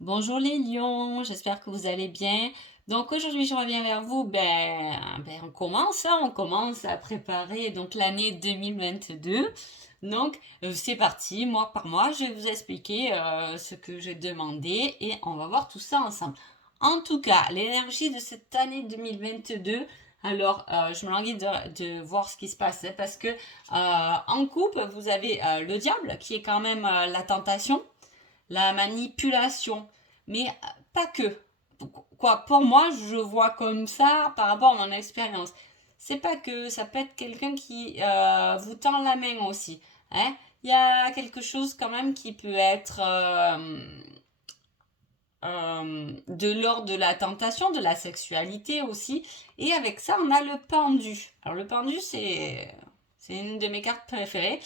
Bonjour les lions, j'espère que vous allez bien. Donc aujourd'hui je reviens vers vous. On commence à préparer donc l'année 2022. Donc c'est parti, mois par mois, je vais vous expliquer ce que j'ai demandé et on va voir tout ça ensemble. En tout cas, l'énergie de cette année 2022. Alors, je me languis de voir ce qui se passe parce que en couple, vous avez le diable qui est quand même la tentation, la manipulation, mais pas que. Quoi, pour moi, je vois comme ça par rapport à mon expérience. C'est pas que, ça peut être quelqu'un qui vous tend la main aussi. Hein. Il y a quelque chose quand même qui peut être de l'ordre de la tentation, de la sexualité aussi. Et avec ça, on a le pendu. Alors le pendu, c'est une de mes cartes préférées.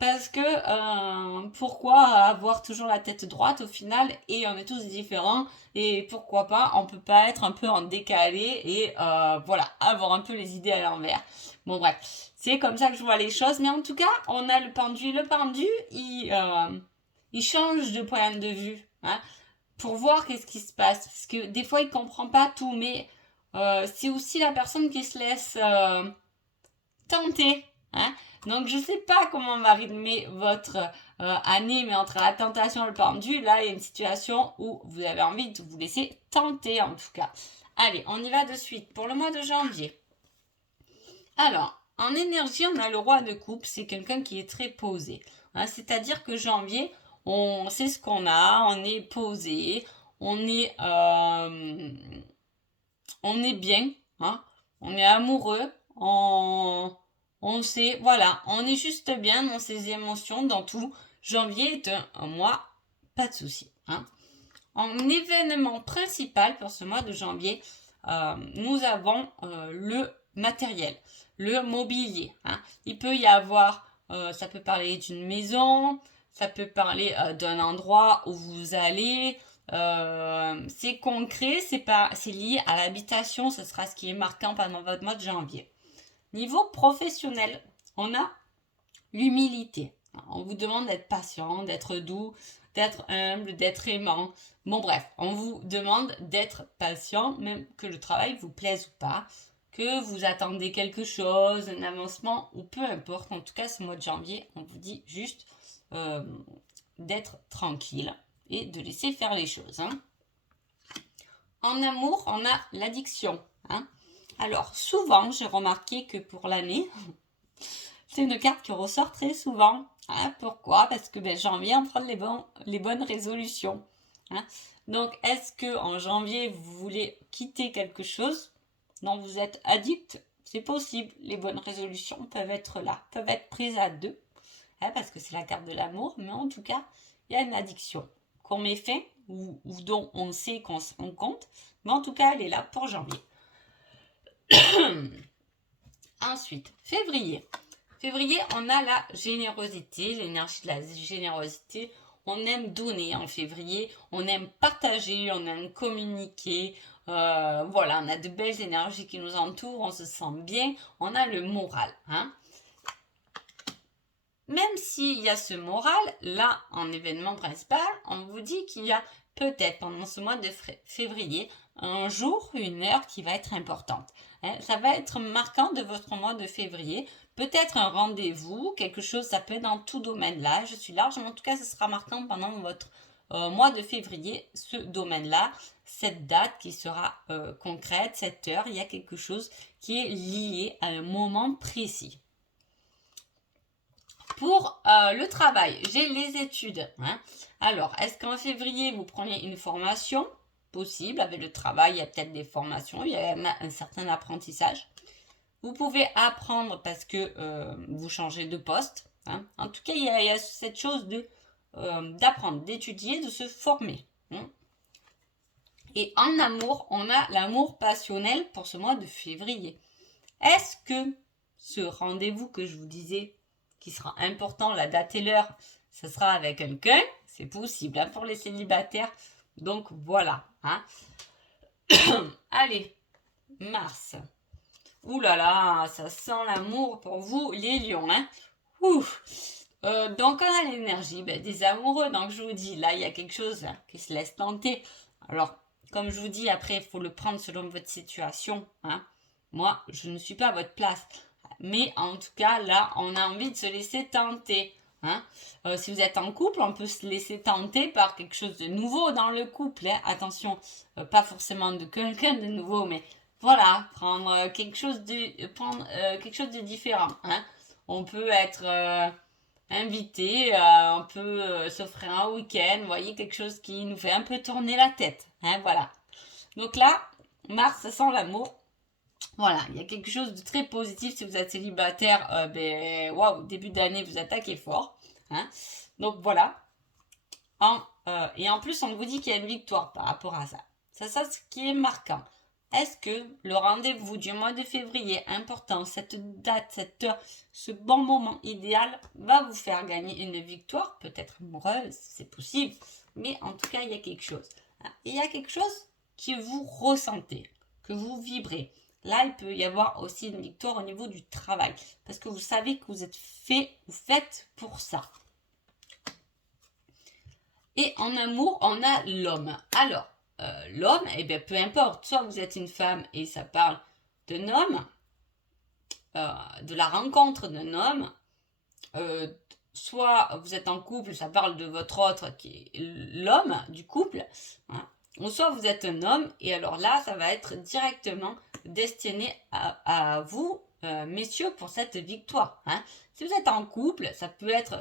Parce que pourquoi avoir toujours la tête droite au final et on est tous différents et pourquoi pas on peut pas être un peu en décalé et voilà avoir un peu les idées à l'envers. Bon bref, c'est comme ça que je vois les choses, mais en tout cas on a le pendu. Le pendu il change de point de vue hein, pour voir qu'est-ce qui se passe parce que des fois il comprend pas tout, mais c'est aussi la personne qui se laisse tenter. Hein. Donc je sais pas comment on va rythmer votre année, mais entre la tentation et le pendu, là il y a une situation où vous avez envie de vous laisser tenter en tout cas. Allez, on y va de suite pour le mois de janvier. Alors, en énergie, on a le roi de coupe, c'est quelqu'un qui est très posé. Hein, c'est-à-dire que janvier, on sait ce qu'on a, on est posé, on est, euh, on est bien, hein, on est amoureux, on sait, voilà, on est juste bien dans ses émotions, dans tout. Janvier est un mois, pas de souci. Hein. En événement principal pour ce mois de janvier, nous avons le matériel, le mobilier. Hein. Il peut y avoir, ça peut parler d'une maison, ça peut parler d'un endroit où vous allez. C'est concret, c'est lié à l'habitation, ce sera ce qui est marquant pendant votre mois de janvier. Niveau professionnel, on a l'humilité. On vous demande d'être patient, d'être doux, d'être humble, d'être aimant. Bon bref, on vous demande d'être patient, même que le travail vous plaise ou pas, que vous attendez quelque chose, un avancement ou peu importe. En tout cas, ce mois de janvier, on vous dit juste euh, d'être tranquille et de laisser faire les choses. Hein. En amour, on a l'addiction. Hein. Alors, souvent, j'ai remarqué que pour l'année, c'est une carte qui ressort très souvent. Hein. Pourquoi? Parce que janvier, on prend les bonnes résolutions. Hein. Donc, est-ce que en janvier, vous voulez quitter quelque chose dont vous êtes addict? C'est possible. Les bonnes résolutions peuvent être là, peuvent être prises à deux, hein, parce que c'est la carte de l'amour. Mais en tout cas, il y a une addiction qu'on met fin ou dont on sait qu'on se rend compte. Mais en tout cas, elle est là pour janvier. Ensuite, février. Février, on a la générosité, l'énergie de la générosité. On aime donner en février, on aime partager, on aime communiquer. Voilà, on a de belles énergies qui nous entourent, on se sent bien, on a le moral. Hein. Même s'il y a ce moral, là, en événement principal, on vous dit qu'il y a peut-être pendant ce mois de février un jour, une heure qui va être importante. Hein, ça va être marquant de votre mois de février. Peut-être un rendez-vous, quelque chose, ça peut être dans tout domaine-là. Je suis large, mais en tout cas, ce sera marquant pendant votre mois de février, ce domaine-là, cette date qui sera concrète, cette heure, il y a quelque chose qui est lié à un moment précis. Pour le travail, j'ai les études. Hein. Alors, est-ce qu'en février, vous prenez une formation? Possible, avec le travail, il y a peut-être des formations, il y a un certain apprentissage. Vous pouvez apprendre parce que vous changez de poste. Hein. En tout cas, il y a cette chose d'apprendre, d'étudier, de se former. Hein. Et en amour, on a l'amour passionnel pour ce mois de février. Est-ce que ce rendez-vous que je vous disais, qui sera important, la date et l'heure, ce sera avec quelqu'un? C'est possible hein, pour les célibataires. Donc voilà. Hein. Allez, Mars. Ouh là là, ça sent l'amour pour vous, les lions. Hein. Ouf. Donc, on a l'énergie des amoureux. Donc, je vous dis, là, il y a quelque chose qui se laisse tenter. Alors, comme je vous dis, après, il faut le prendre selon votre situation. Hein. Moi, je ne suis pas à votre place. Mais en tout cas, là, on a envie de se laisser tenter. Hein. Si vous êtes en couple, on peut se laisser tenter par quelque chose de nouveau dans le couple. Hein. Attention, pas forcément de quelqu'un de nouveau, mais voilà, prendre quelque chose de différent. Hein. On peut être invité, on peut s'offrir un week-end, vous voyez, quelque chose qui nous fait un peu tourner la tête. Hein, voilà. Donc là, Mars, ça sent l'amour. Voilà, il y a quelque chose de très positif si vous êtes célibataire. Waouh, début d'année, vous attaquez fort. Hein. Donc voilà. Et en plus, on vous dit qu'il y a une victoire par rapport à ça. C'est ça ce qui est marquant. Est-ce que le rendez-vous du mois de février, important, cette date, cette heure, ce bon moment idéal, va vous faire gagner une victoire, peut-être amoureuse, c'est possible, mais en tout cas, il y a quelque chose. Il y a quelque chose que vous ressentez, que vous vibrez. Là, il peut y avoir aussi une victoire au niveau du travail, parce que vous savez que vous êtes fait ou faites pour ça. Et en amour, on a l'homme. Alors, l'homme, eh bien, peu importe, soit vous êtes une femme et ça parle d'un homme, de la rencontre d'un homme, soit vous êtes en couple, ça parle de votre autre qui est l'homme du couple, hein, ou soit vous êtes un homme et alors là, ça va être directement destiné à vous, messieurs, pour cette victoire. Hein. Si vous êtes en couple, ça peut être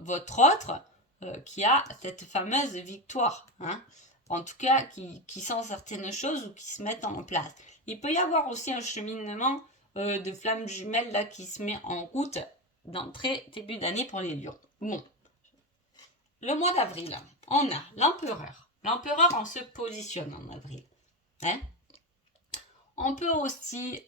votre autre qui a cette fameuse victoire. Hein. En tout cas, qui sent certaines choses ou qui se mettent en place. Il peut y avoir aussi un cheminement de flammes jumelles là, qui se met en route d'entrée début d'année pour les lions. Bon. Le mois d'avril, on a l'empereur. L'empereur, on se positionne en avril. Hein. On peut aussi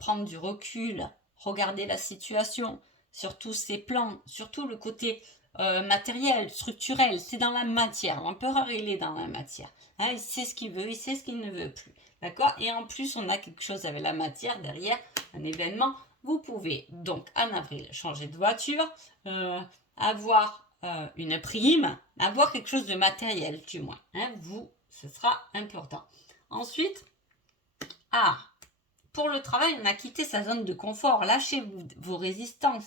prendre du recul, regarder la situation sur tous ses plans, surtout le côté matériel, structurel, c'est dans la matière. L'empereur, il est dans la matière. Hein, il sait ce qu'il veut, il sait ce qu'il ne veut plus. D'accord. Et en plus, on a quelque chose avec la matière derrière, un événement. Vous pouvez donc en avril changer de voiture, avoir une prime, avoir quelque chose de matériel du moins. Hein, ce sera important. Ensuite, pour le travail, on a quitté sa zone de confort. Lâchez vos résistances.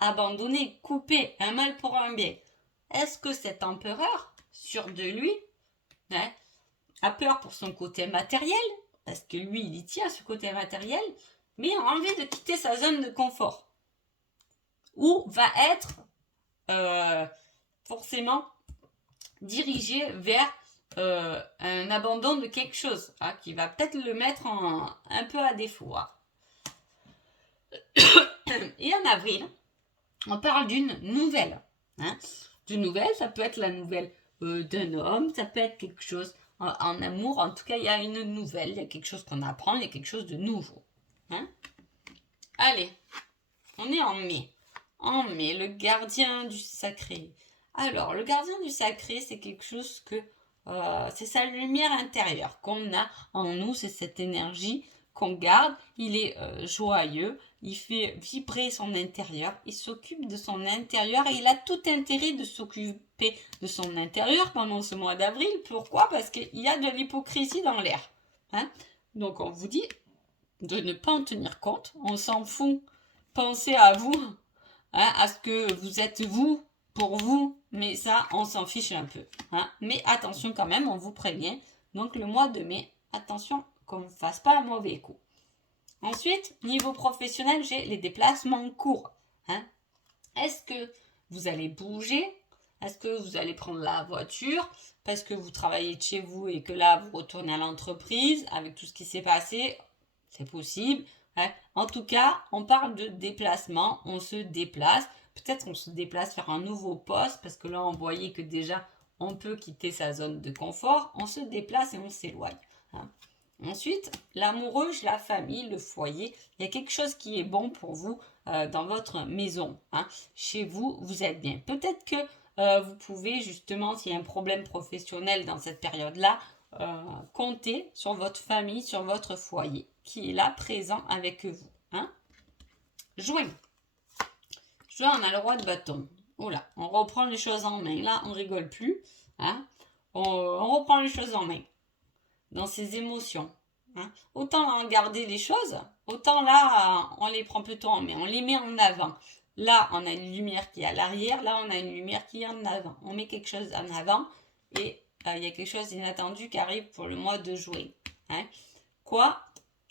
Abandonnez, coupez, un mal pour un bien. Est-ce que cet empereur, sûr de lui, hein, a peur pour son côté matériel, parce que lui, il y tient ce côté matériel, mais a envie de quitter sa zone de confort, ou va être forcément dirigé vers un abandon de quelque chose, hein, qui va peut-être le mettre un peu à défaut. Hein. Et en avril, on parle d'une nouvelle. Hein. D'une nouvelle, ça peut être la nouvelle d'un homme, ça peut être quelque chose en amour. En tout cas, il y a une nouvelle, il y a quelque chose qu'on apprend, il y a quelque chose de nouveau. Hein. Allez, on est en mai. En mai, le gardien du sacré. Alors, le gardien du sacré, c'est quelque chose que c'est sa lumière intérieure qu'on a en nous, c'est cette énergie qu'on garde. Il est joyeux, il fait vibrer son intérieur, il s'occupe de son intérieur et il a tout intérêt de s'occuper de son intérieur pendant ce mois d'avril. Pourquoi? Parce qu'il y a de l'hypocrisie dans l'air. Hein. Donc on vous dit de ne pas en tenir compte, on s'en fout. Pensez à vous, hein, à ce que vous êtes vous, pour vous, mais ça, on s'en fiche un peu. Hein. Mais attention quand même, on vous prévient. Donc le mois de mai, attention qu'on ne fasse pas un mauvais coup. Ensuite, niveau professionnel, j'ai les déplacements courts. Hein. Est-ce que vous allez bouger? Est-ce que vous allez prendre la voiture parce que vous travaillez de chez vous et que là, vous retournez à l'entreprise avec tout ce qui s'est passé? C'est possible. Hein. En tout cas, on parle de déplacement, on se déplace. Peut-être on se déplace vers un nouveau poste parce que là, on voyait que déjà, on peut quitter sa zone de confort. On se déplace et on s'éloigne. Hein. Ensuite, l'amoureux, la famille, le foyer. Il y a quelque chose qui est bon pour vous dans votre maison. Hein. Chez vous, vous êtes bien. Peut-être que vous pouvez justement, s'il y a un problème professionnel dans cette période-là, compter sur votre famille, sur votre foyer qui est là présent avec vous. Hein. Juin. Là, on a le roi de bâton. Oula, on reprend les choses en main. Là, on rigole plus. Hein. On reprend les choses en main. Dans ses émotions. Hein. Autant en garder les choses, autant là, on les prend plutôt en main. On les met en avant. Là, on a une lumière qui est à l'arrière. Là, on a une lumière qui est en avant. On met quelque chose en avant et il y a quelque chose d'inattendu qui arrive pour le mois de juin. Hein. Quoi?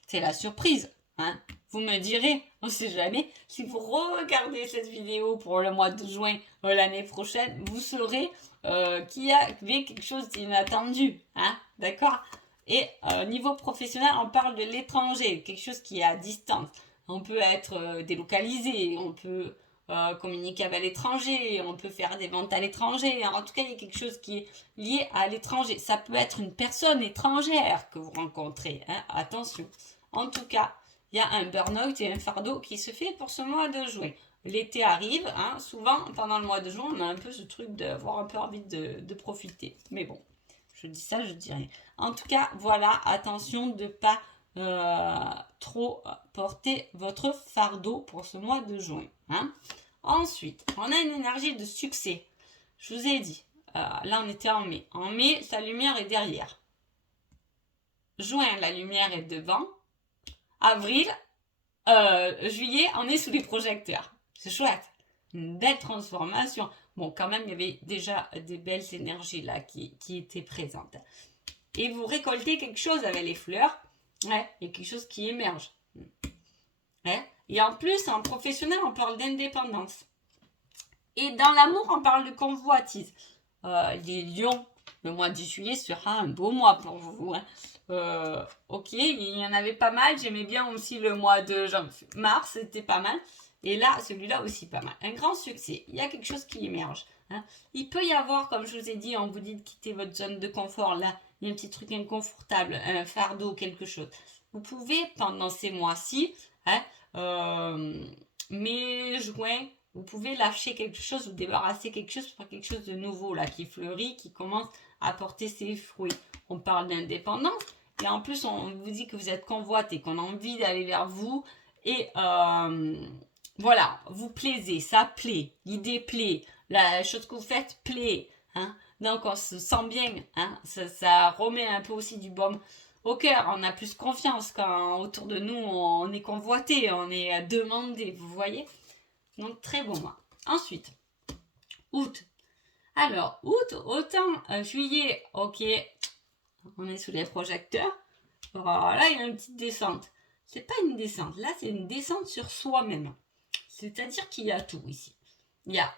C'est la surprise. Hein. Vous me direz, on ne sait jamais, si vous regardez cette vidéo pour le mois de juin l'année prochaine, vous saurez qu'il y avait quelque chose d'inattendu. Hein. D'accord? Et niveau professionnel, on parle de l'étranger, quelque chose qui est à distance. On peut être délocalisé, on peut communiquer avec l'étranger, on peut faire des ventes à l'étranger. En tout cas, il y a quelque chose qui est lié à l'étranger. Ça peut être une personne étrangère que vous rencontrez. Hein. Attention. En tout cas, il y a un burn-out et un fardeau qui se fait pour ce mois de juin. L'été arrive, hein, souvent pendant le mois de juin, on a un peu ce truc d'avoir un peu envie de profiter. Mais bon, je dis ça, je dis rien. En tout cas, voilà, attention de ne pas trop porter votre fardeau pour ce mois de juin. Hein. Ensuite, on a une énergie de succès. Je vous ai dit, là on était en mai. En mai, sa lumière est derrière. Juin, la lumière est devant. Avril, juillet, on est sous les projecteurs. C'est chouette. Une belle transformation. Bon, quand même, il y avait déjà des belles énergies là qui étaient présentes. Et vous récoltez quelque chose avec les fleurs. Ouais, il y a quelque chose qui émerge. Ouais. Et en plus, en professionnel, on parle d'indépendance. Et dans l'amour, on parle de convoitise. Les lions, le mois de juillet sera un beau mois pour vous. Hein. Ok, il y en avait pas mal. J'aimais bien aussi le mois de mars, c'était pas mal. Et là, celui-là aussi pas mal. Un grand succès. Il y a quelque chose qui émerge. Hein. Il peut y avoir, comme je vous ai dit, on vous dit de quitter votre zone de confort. Là, il y a un petit truc inconfortable, un fardeau, quelque chose. Vous pouvez, pendant ces mois-ci, mai, juin, vous pouvez lâcher quelque chose, vous débarrasser quelque chose pour quelque chose de nouveau, là, qui fleurit, qui commence à porter ses fruits. On parle d'indépendance, et en plus, on vous dit que vous êtes convoité, qu'on a envie d'aller vers vous, et voilà, vous plaisez, ça plaît, l'idée plaît, la chose que vous faites plaît, hein. Donc on se sent bien, hein. Ça remet un peu aussi du baume au cœur, on a plus confiance quand autour de nous on est convoité, on est demandé, vous voyez. Donc très bon mois. Ensuite, août. Alors, août, autant juillet, ok, on est sous les projecteurs. Voilà, il y a une petite descente. C'est pas une descente, là c'est une descente sur soi-même. C'est-à-dire qu'il y a tout ici. Il y a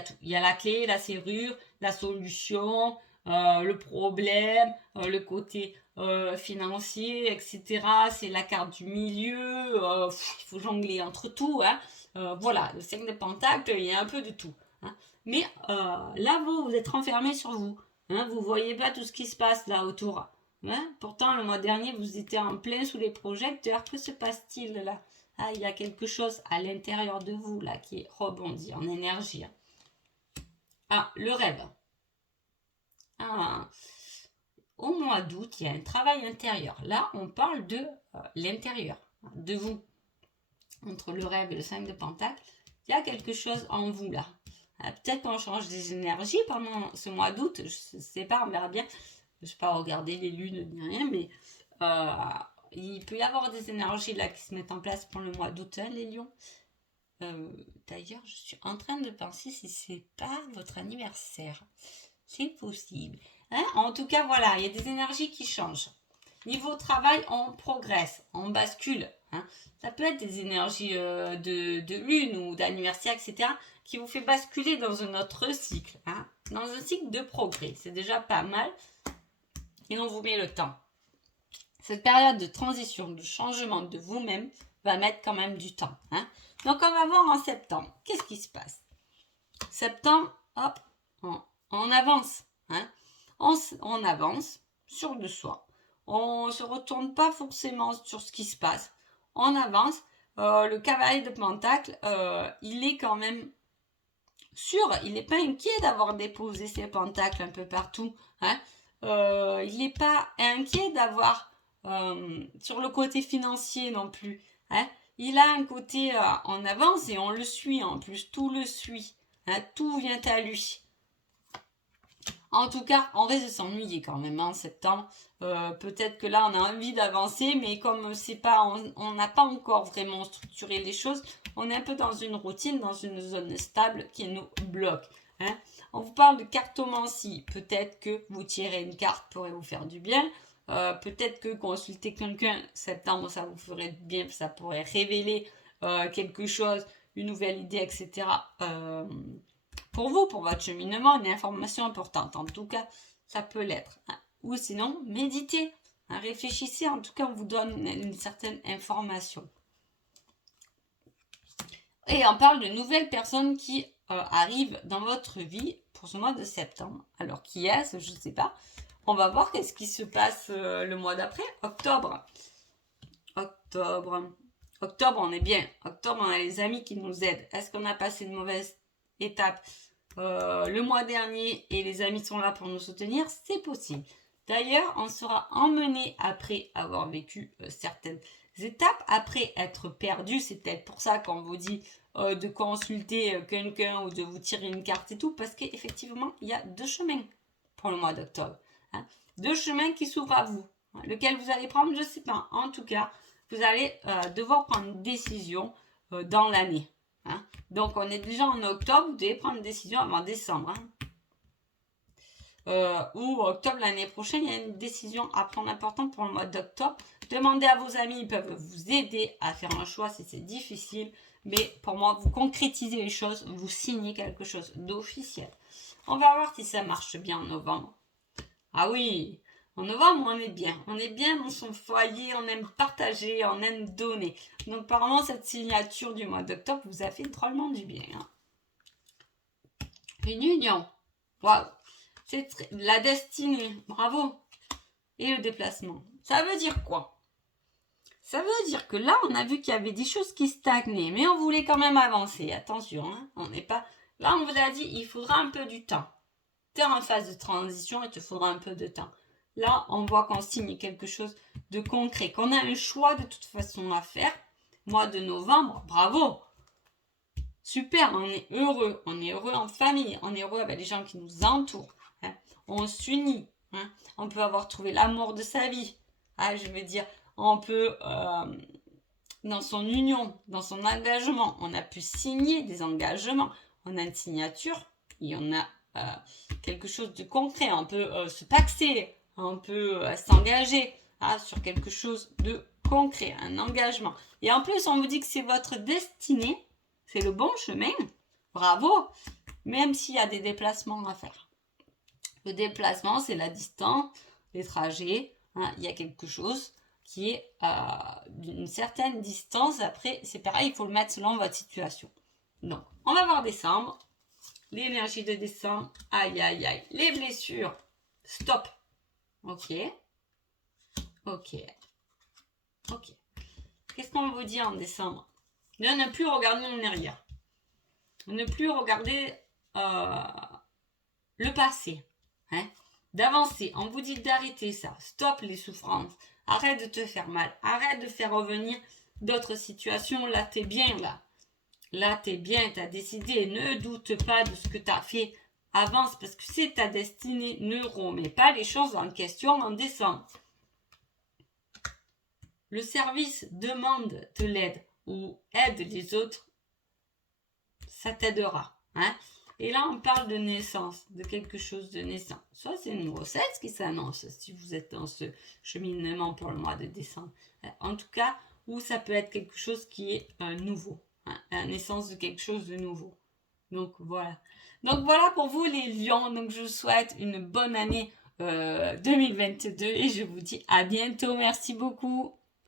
tout. Il y a la clé, la serrure, la solution, le problème, le côté financier, etc. C'est la carte du milieu. Il faut jongler entre tout. Hein. Voilà, le 5 de Pentacle, il y a un peu de tout. Hein. Mais là, vous êtes renfermé sur vous. Hein. Vous ne voyez pas tout ce qui se passe là autour. Hein. Pourtant, le mois dernier, vous étiez en plein sous les projecteurs. Que se passe-t-il là? Ah, il y a quelque chose à l'intérieur de vous là qui rebondit en énergie. Ah, le rêve. Ah, au mois d'août, il y a un travail intérieur. Là, on parle de l'intérieur, de vous. Entre le rêve et le 5 de Pentacle, il y a quelque chose en vous là. Peut-être qu'on change des énergies pendant ce mois d'août. Je ne sais pas, on verra bien. Je ne vais pas regarder les lunes ni rien, mais il peut y avoir des énergies là qui se mettent en place pour le mois d'août, hein, les lions. D'ailleurs, je suis en train de penser si c'est pas votre anniversaire. C'est possible. Hein? En tout cas, voilà, il y a des énergies qui changent. Niveau travail, on progresse, on bascule. Hein? Ça peut être des énergies de lune ou d'anniversaire, etc., qui vous fait basculer dans un autre cycle. Hein? Dans un cycle de progrès. C'est déjà pas mal. Et on vous met le temps. Cette période de transition, de changement de vous-même, va mettre quand même du temps. Hein? Donc, on va voir en septembre. Qu'est-ce qui se passe? Septembre, hop, on avance. Hein? On avance sur de soi. On ne se retourne pas forcément sur ce qui se passe. On avance. Le cavalier de Pentacle, il est quand même sûr. Il n'est pas inquiet d'avoir déposé ses pentacles un peu partout. Hein? Il n'est pas inquiet d'avoir sur le côté financier non plus. Hein? il a un côté en avance et on le suit en plus, tout le suit. Hein, tout vient à lui. En tout cas, on risque de s'ennuyer quand même en septembre. Peut-être que là, on a envie d'avancer, mais comme c'est pas, on n'a pas encore vraiment structuré les choses, on est un peu dans une routine, dans une zone stable qui nous bloque. Hein. On vous parle de cartomancie. Peut-être que vous tirez une carte pourrait vous faire du bien. Peut-être que consulter quelqu'un, septembre, ça vous ferait du bien, ça pourrait révéler quelque chose, une nouvelle idée, etc. Pour vous, pour votre cheminement, une information importante. En tout cas, ça peut l'être. Hein. Ou sinon, méditez. Hein, réfléchissez. En tout cas, on vous donne une certaine information. Et on parle de nouvelles personnes qui arrivent dans votre vie pour ce mois de septembre. Alors, qui est-ce? Je ne sais pas. On va voir qu'est-ce qui se passe le mois d'après. Octobre, on est bien. Octobre, on a les amis qui nous aident. Est-ce qu'on a passé une mauvaise étape le mois dernier et les amis sont là pour nous soutenir? C'est possible. D'ailleurs, on sera emmené après avoir vécu certaines étapes, après être perdu. C'est peut-être pour ça qu'on vous dit de consulter quelqu'un ou de vous tirer une carte et tout, parce qu'effectivement, il y a 2 chemins pour le mois d'octobre. Hein. 2 chemins qui s'ouvrent à vous. Lequel vous allez prendre, je ne sais pas. En tout cas, vous allez devoir prendre une décision dans l'année. Hein. Donc, on est déjà en octobre, vous devez prendre une décision avant décembre. Hein. Ou octobre l'année prochaine, il y a une décision à prendre importante pour le mois d'octobre. Demandez à vos amis, ils peuvent vous aider à faire un choix si c'est difficile. Mais pour moi, vous concrétisez les choses, vous signez quelque chose d'officiel. On va voir si ça marche bien en novembre. Ah oui, en novembre, on est bien. On est bien dans son foyer, on aime partager, on aime donner. Donc, apparemment, cette signature du mois d'octobre vous a fait drôlement du bien. Hein. Une union. Waouh. C'est la destinée. Bravo. Et le déplacement. Ça veut dire quoi? Ça veut dire que là, on a vu qu'il y avait des choses qui stagnaient, mais on voulait quand même avancer. Attention, hein, on n'est pas... Là, on vous a dit, il faudra un peu du temps. Tu es en phase de transition, il te faudra un peu de temps. Là, on voit qu'on signe quelque chose de concret, qu'on a un choix de toute façon à faire. Mois de novembre, bravo. Super, on est heureux en famille, on est heureux avec les gens qui nous entourent. Hein. On s'unit, hein. On peut avoir trouvé l'amour de sa vie. Ah, je veux dire, on peut, dans son union, dans son engagement, on a pu signer des engagements. On a une signature et on a quelque chose de concret. On peut se paxer, on peut s'engager sur quelque chose de concret, un engagement. Et en plus, on vous dit que c'est votre destinée, c'est le bon chemin. Bravo, même s'il y a des déplacements à faire. Le déplacement, c'est la distance, les trajets. Hein, il y a quelque chose qui est d'une certaine distance. Après, c'est pareil, il faut le mettre selon votre situation. Donc, on va voir décembre. L'énergie de décembre. Aïe, aïe, aïe. Les blessures. Stop. Ok. Ok. Ok. Qu'est-ce qu'on vous dit en décembre? De ne plus regarder en arrière. Ne plus regarder le passé. Hein? D'avancer. On vous dit d'arrêter ça. Stop les souffrances. Arrête de te faire mal. Arrête de faire revenir d'autres situations. Là, t'es bien, là. Là, t'es bien, t'as décidé. Ne doute pas de ce que t'as fait. Avance parce que c'est ta destinée. Ne remets pas les choses en question en décembre. Le service demande de l'aide ou aide les autres. Ça t'aidera. Hein? Et là, on parle de naissance, de quelque chose de naissant. Soit c'est une grossesse qui s'annonce si vous êtes dans ce cheminement pour le mois de décembre. En tout cas, ou ça peut être quelque chose qui est nouveau. Hein, la naissance de quelque chose de nouveau. Donc voilà. Donc voilà pour vous les lions. Donc je vous souhaite une bonne année 2022 et je vous dis à bientôt. Merci beaucoup.